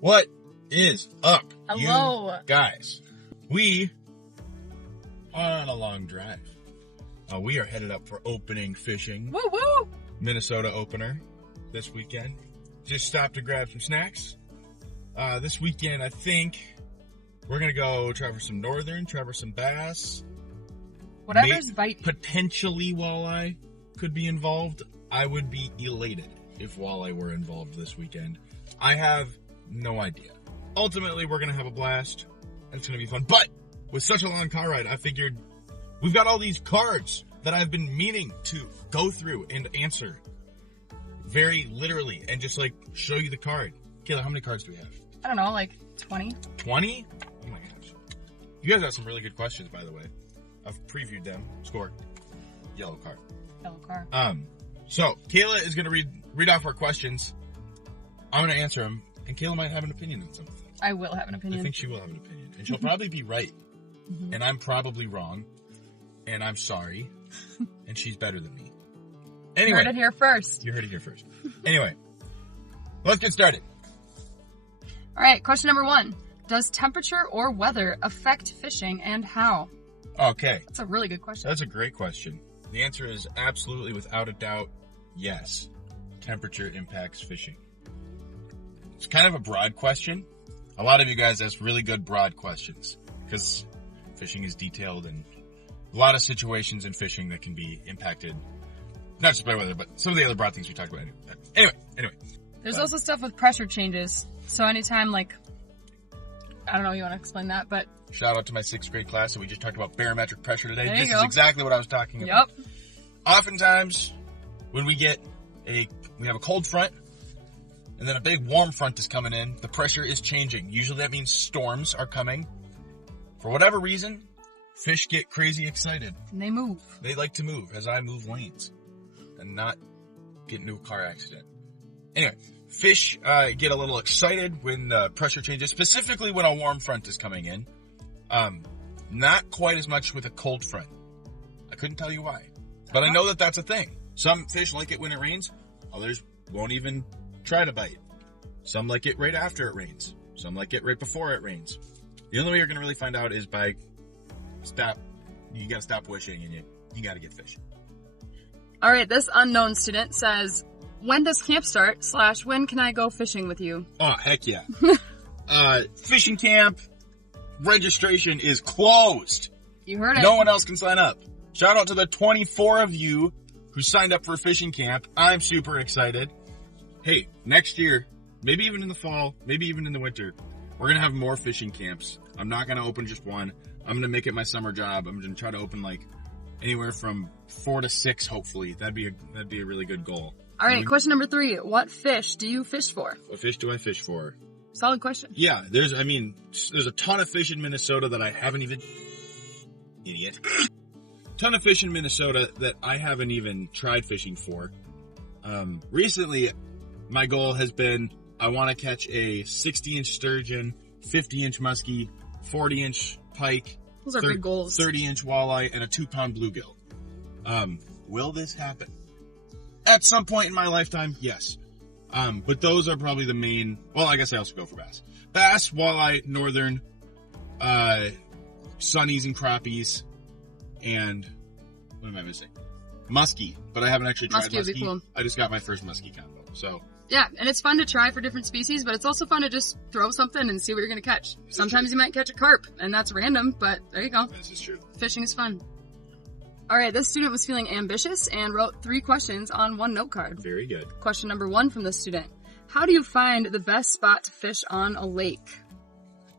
What is up, Hello. you guys? We are on a long drive. We are headed up for opening fishing. Woo woo! Minnesota opener this weekend. Just stopped to grab some snacks. This weekend, I think we're going to go try for some northern, try for some bass. Whatever's biting. Potentially walleye could be involved. I would be elated if walleye were involved this weekend. I have no idea. Ultimately, we're going to have a blast, and it's going to be fun. But with such a long car ride, I figured we've got all these cards that I've been meaning to go through and answer very literally and just like show you the card. Kayla, how many cards do we have? I don't know, like 20. 20? Oh my gosh. You guys have some really good questions, by the way. I've previewed them. Score. Yellow card. Yellow car. So Kayla is going to read off our questions. I'm going to answer them, and Kayla might have an opinion on some of them. I will have an opinion. I think she will have an opinion, and she'll probably be right, and I'm probably wrong, and I'm sorry, and she's better than me. Anyway, You heard it here first. You heard it here first. Anyway, let's get started. All right, question number 1. Does temperature or weather affect fishing, and how? Okay. That's a really good question. That's a great question. The answer is absolutely, without a doubt, yes. Temperature impacts fishing. It's kind of a broad question. A lot of you guys ask really good broad questions because fishing is detailed and a lot of situations in fishing that can be impacted, not just by weather, but some of the other broad things we talked about. Anyway. There's also stuff with pressure changes. So anytime, like, I don't know, you want to explain that, but... Shout out to my 6th grade class that we just talked about barometric pressure today. There This you is go. exactly what I was talking about. Yep. Oftentimes, when we have a cold front, and then a big warm front is coming in, the pressure is changing. Usually that means storms are coming. For whatever reason, fish get crazy excited. And they move. They like to move, as I move lanes, and not get into a car accident. Anyway, fish get a little excited when the pressure changes, specifically when a warm front is coming in. Not quite as much with a cold front. I couldn't tell you why. But I know that that's a thing. Some fish like it when it rains. Others won't even try to bite. Some like it right after it rains. Some like it right before it rains. The only way you're going to really find out is by you got to stop wishing and you got to get fish. All right, this unknown student says, when does camp start / when can I go fishing with you? Oh, heck yeah. Fishing camp registration is closed. You heard it. No one else can sign up. Shout out to the 24 of you who signed up for fishing camp. I'm super excited. Hey, next year, maybe even in the fall, maybe even in the winter, we're going to have more fishing camps. I'm not going to open just one. I'm going to make it my summer job. I'm going to try to open like anywhere from 4 to 6, hopefully. That'd be a really good goal. All right, question number 3. What fish do you fish for? What fish do I fish for? Solid question. Yeah, there's a ton of fish in Minnesota that I haven't even... Idiot. Ton of fish in Minnesota that I haven't even tried fishing for. Recently, my goal has been, I want to catch a 60-inch sturgeon, 50-inch muskie, 40-inch pike. Those are big goals. 30-inch walleye, and a 2-pound bluegill. Will this happen? At some point in my lifetime, yes. But those are probably the main... Well, I guess I also go for bass. Bass, walleye, northern, sunnies and crappies, and... What am I missing? Muskie. But I haven't actually tried muskie. Would be cool. I just got my first muskie combo, so... Yeah, and it's fun to try for different species, but it's also fun to just throw something and see what you're going to catch. Sometimes you might catch a carp, and that's random, but there you go. This is true. Fishing is fun. All right, this student was feeling ambitious and wrote 3 questions on 1 note card. Very good. Question number 1 from this student. How do you find the best spot to fish on a lake?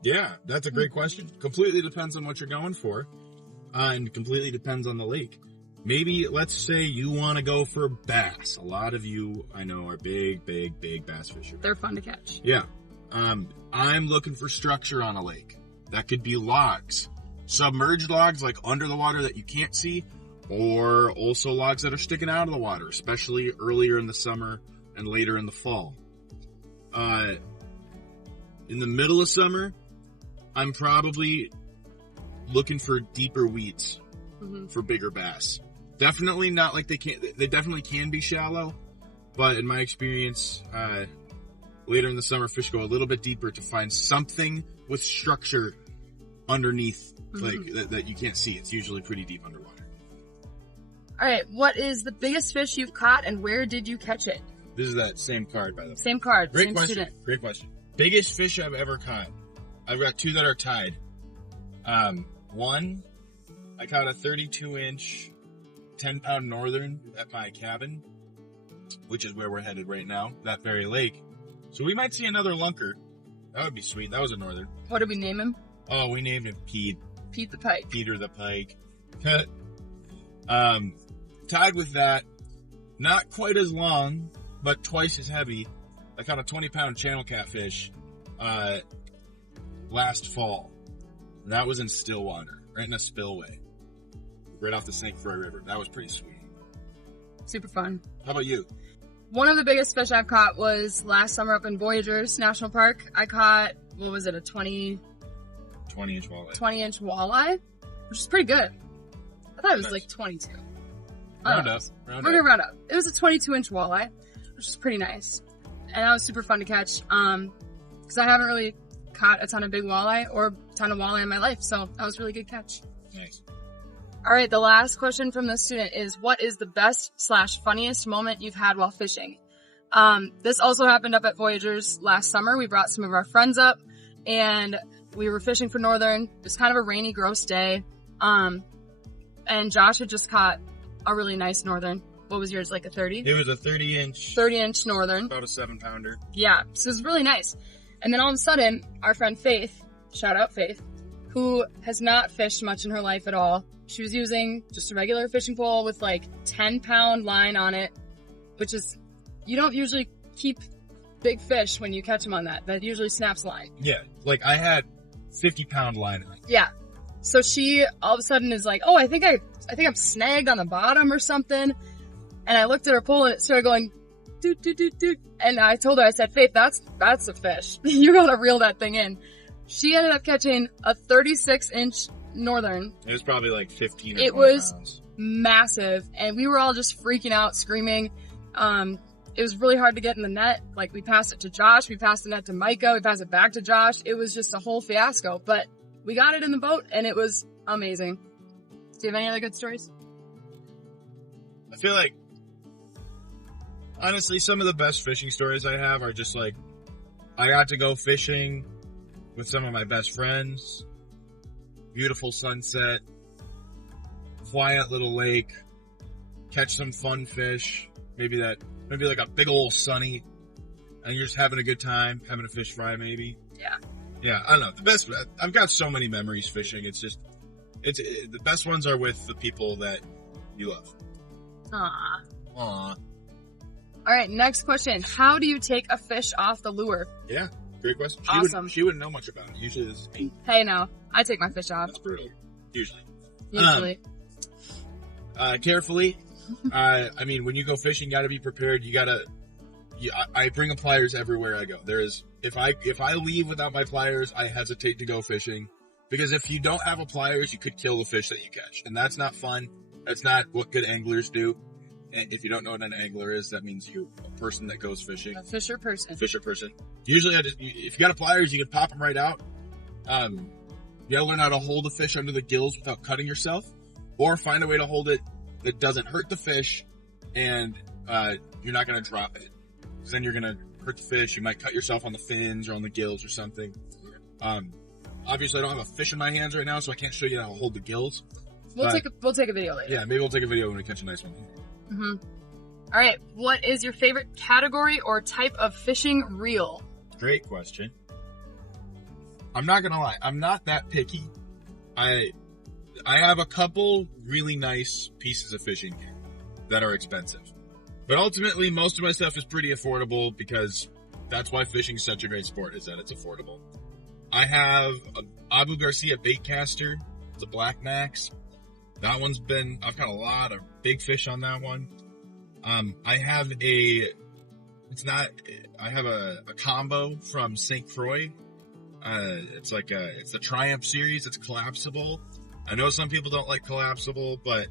Yeah, that's a great question. Completely depends on what you're going for, and completely depends on the lake. Maybe, let's say you want to go for bass. A lot of you, I know, are big bass fishers. They're fun to catch. Yeah. I'm looking for structure on a lake. That could be logs. Submerged logs, like under the water that you can't see, or also logs that are sticking out of the water, especially earlier in the summer and later in the fall. In the middle of summer, I'm probably looking for deeper weeds for bigger bass. Definitely not like they definitely can be shallow, but in my experience, later in the summer, fish go a little bit deeper to find something with structure underneath, like that you can't see. It's usually pretty deep underwater. All right, what is the biggest fish you've caught, and where did you catch it? This is that same card, by the way. Same card. Great same question. Student. Great question. Biggest fish I've ever caught. I've got two that are tied. One, I caught a 32-inch, 10-pound northern at my cabin, which is where we're headed right now, that very lake. So we might see another lunker. That would be sweet. That was a northern. What did we name him? Oh, we named him Pete. Pete the Pike. Peter the Pike. Tied with that, not quite as long, but twice as heavy. I caught a 20-pound channel catfish last fall. That was in Stillwater, right in a spillway, right off the St. Croix River. That was pretty sweet. Super fun. How about you? One of the biggest fish I've caught was last summer up in Voyageurs National Park. I caught, what was it, a 20-inch walleye, which is pretty good. I thought it was like 22. Round up. We're gonna round up. It was a 22-inch walleye, which is pretty nice. And that was super fun to catch, because I haven't really caught a ton of big walleye or a ton of walleye in my life, so that was a really good catch. Nice. All right, the last question from the student is, what is the best/funniest moment you've had while fishing? This also happened up at Voyageurs last summer. We brought some of our friends up, and we were fishing for northern. It was kind of a rainy, gross day, and Josh had just caught a really nice northern. What was yours, like a 30? It was a 30-inch. 30-inch northern. About a 7-pounder. Yeah, so it was really nice. And then all of a sudden, our friend Faith, shout out Faith, who has not fished much in her life at all. She was using just a regular fishing pole with like 10-pound line on it, which is, you don't usually keep big fish when you catch them on that. That usually snaps line. Yeah, like I had 50-pound line on it. Yeah. So she all of a sudden is like, oh, I think I'm snagged on the bottom or something. And I looked at her pole and it started going doot, doot, doot, doot. And I told her, I said, Faith, that's a fish. You gotta reel that thing in. She ended up catching a 36-inch northern. It was probably like 15 or 20 It was pounds. Massive. And we were all just freaking out, screaming. It was really hard to get in the net. Like, we passed it to Josh, we passed the net to Micah, we passed it back to Josh. It was just a whole fiasco. But we got it in the boat, and it was amazing. Do you have any other good stories? I feel like, honestly, some of the best fishing stories I have are just like, I got to go fishing with some of my best friends, beautiful sunset, quiet little lake, catch some fun fish, maybe like a big old sunny, and you're just having a good time, having a fish fry maybe. Yeah. Yeah, I don't know. The best, I've got so many memories fishing. It's the best ones are with the people that you love. Aww. Aww. All right, next question. How do you take a fish off the lure? Yeah, great question. Awesome. She wouldn't know much about it. Usually this is me. Hey, no. I take my fish off. That's brutal. Usually. Usually. Carefully. I mean, when you go fishing, you gotta be prepared. I bring a pliers everywhere I go. If I leave without my pliers, I hesitate to go fishing. Because if you don't have a pliers, you could kill the fish that you catch. And that's not fun. That's not what good anglers do. And if you don't know what an angler is, that means you're a person that goes fishing. A fisher person. Usually, if you got a pliers, you can pop them right out. You gotta learn how to hold the fish under the gills without cutting yourself. Or find a way to hold it that doesn't hurt the fish, and you're not gonna drop it. Because then you're gonna hurt the fish. You might cut yourself on the fins or on the gills or something. Obviously, I don't have a fish in my hands right now, so I can't show you how to hold the gills. We'll take a video later. Yeah, maybe we'll take a video when we catch a nice one. Mm-hmm. All right, what is your favorite category or type of fishing reel? Great question. I'm not gonna lie, I'm not that picky. I have a couple really nice pieces of fishing gear that are expensive. But ultimately, most of my stuff is pretty affordable because that's why fishing is such a great sport, is that it's affordable. I have an Abu Garcia bait caster. It's a Black Max. That one's I've got a lot of big fish on that one. I have a combo from St. Croix. It's the Triumph series. It's collapsible. I know some people don't like collapsible, but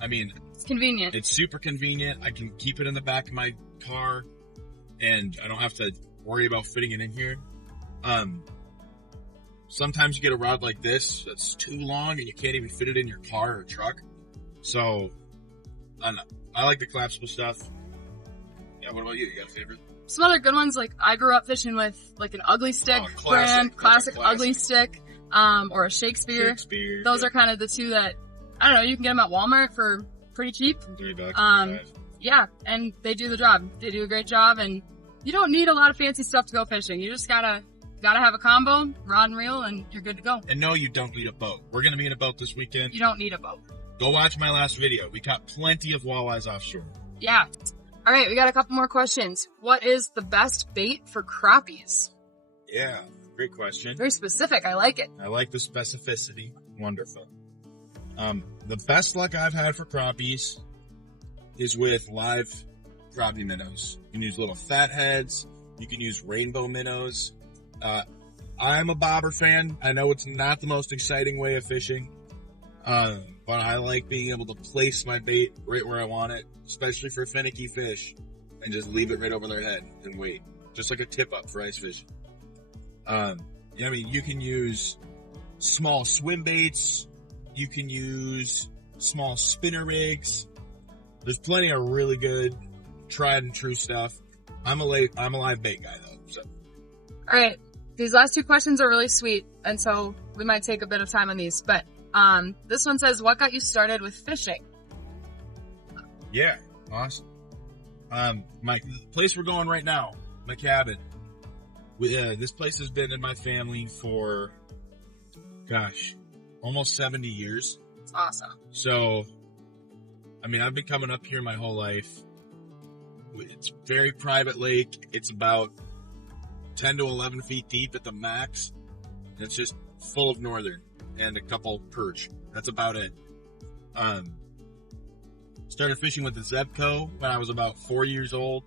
I mean, It's convenient. It's super convenient. I can keep it in the back of my car, and I don't have to worry about fitting it in here. Sometimes you get a rod like this that's too long and you can't even fit it in your car or truck. So, I don't know. I like the collapsible stuff. Yeah, what about you? You got a favorite? Some other good ones, like I grew up fishing with like an Ugly Stick brand, classic Ugly Stick, or a Shakespeare. Those are kind of the two that, I don't know, you can get them at Walmart for pretty cheap. $3. Yeah, and they do the job. They do a great job, and you don't need a lot of fancy stuff to go fishing. You just gotta have a combo, rod and reel, and you're good to go. And no, you don't need a boat. We're gonna be in a boat this weekend. You don't need a boat. Go watch my last video. We caught plenty of walleyes offshore. Yeah. All right, we got a couple more questions. What is the best bait for crappies? Yeah, great question. Very specific. I like it. I like the specificity. Wonderful. The best luck I've had for crappies is with live crappie minnows. You can use little fat heads. You can use rainbow minnows. I'm a bobber fan. I know it's not the most exciting way of fishing, but I like being able to place my bait right where I want it, especially for finicky fish, and just leave it right over their head and wait. Just like a tip up for ice fishing. I mean, you can use small swim baits. You can use small spinner rigs. There's plenty of really good tried and true stuff. I'm a live bait guy though, so. All right. These last two questions are really sweet, and so we might take a bit of time on these, but this one says, what got you started with fishing? Yeah, awesome. My place we're going right now, my cabin. This place has been in my family for, gosh, almost 70 years. It's awesome. So, I mean, I've been coming up here my whole life. It's very private lake. It's about 10 to 11 feet deep at the max. It's just full of northern and a couple perch. That's about it. Started fishing with the Zebco when I was about 4 years old.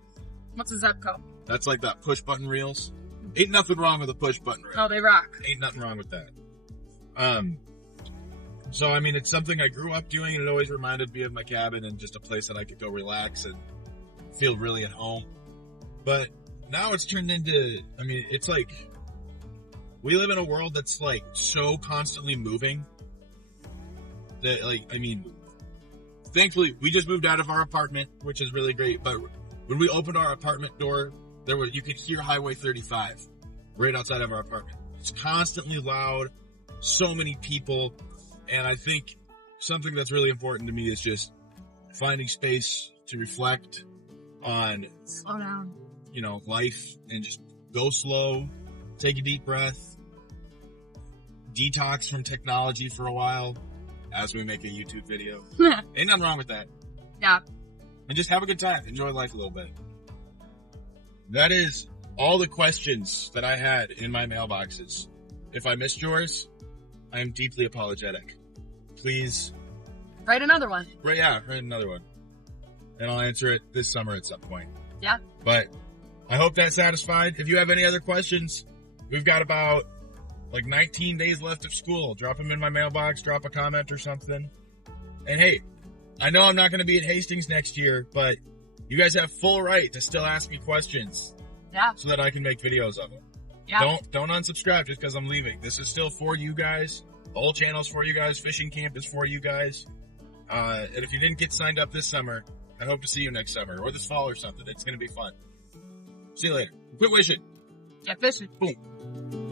What's a Zebco? That's like that push button reels. Ain't nothing wrong with a push button reel. Oh, they rock. Ain't nothing wrong with that. So I mean, it's something I grew up doing, and it always reminded me of my cabin and just a place that I could go relax and feel really at home. But now it's turned into, I mean, it's like, we live in a world that's like so constantly moving that, like, I mean, thankfully we just moved out of our apartment, which is really great. But when we opened our apartment door, you could hear Highway 35 right outside of our apartment. It's constantly loud, so many people. And I think something that's really important to me is just finding space to reflect on, slow down, life, and just go slow, take a deep breath, detox from technology for a while as we make a YouTube video. Ain't nothing wrong with that. Yeah. And just have a good time. Enjoy life a little bit. That is all the questions that I had in my mailboxes. If I missed yours, I am deeply apologetic. Please write another one. Write another one. And I'll answer it this summer at some point. Yeah. But I hope that satisfied. If you have any other questions, we've got about 19 days left of school. Drop them in my mailbox, drop a comment or something. And hey, I know I'm not going to be at Hastings next year, but you guys have full right to still ask me questions. Yeah. So that I can make videos of them. Yeah. Don't unsubscribe just because I'm leaving. This is still for you guys. The whole channel's for you guys. Fishing camp is for you guys. And if you didn't get signed up this summer, I hope to see you next summer or this fall or something. It's going to be fun. See you later. Quit wishing. Get fishing. Boom.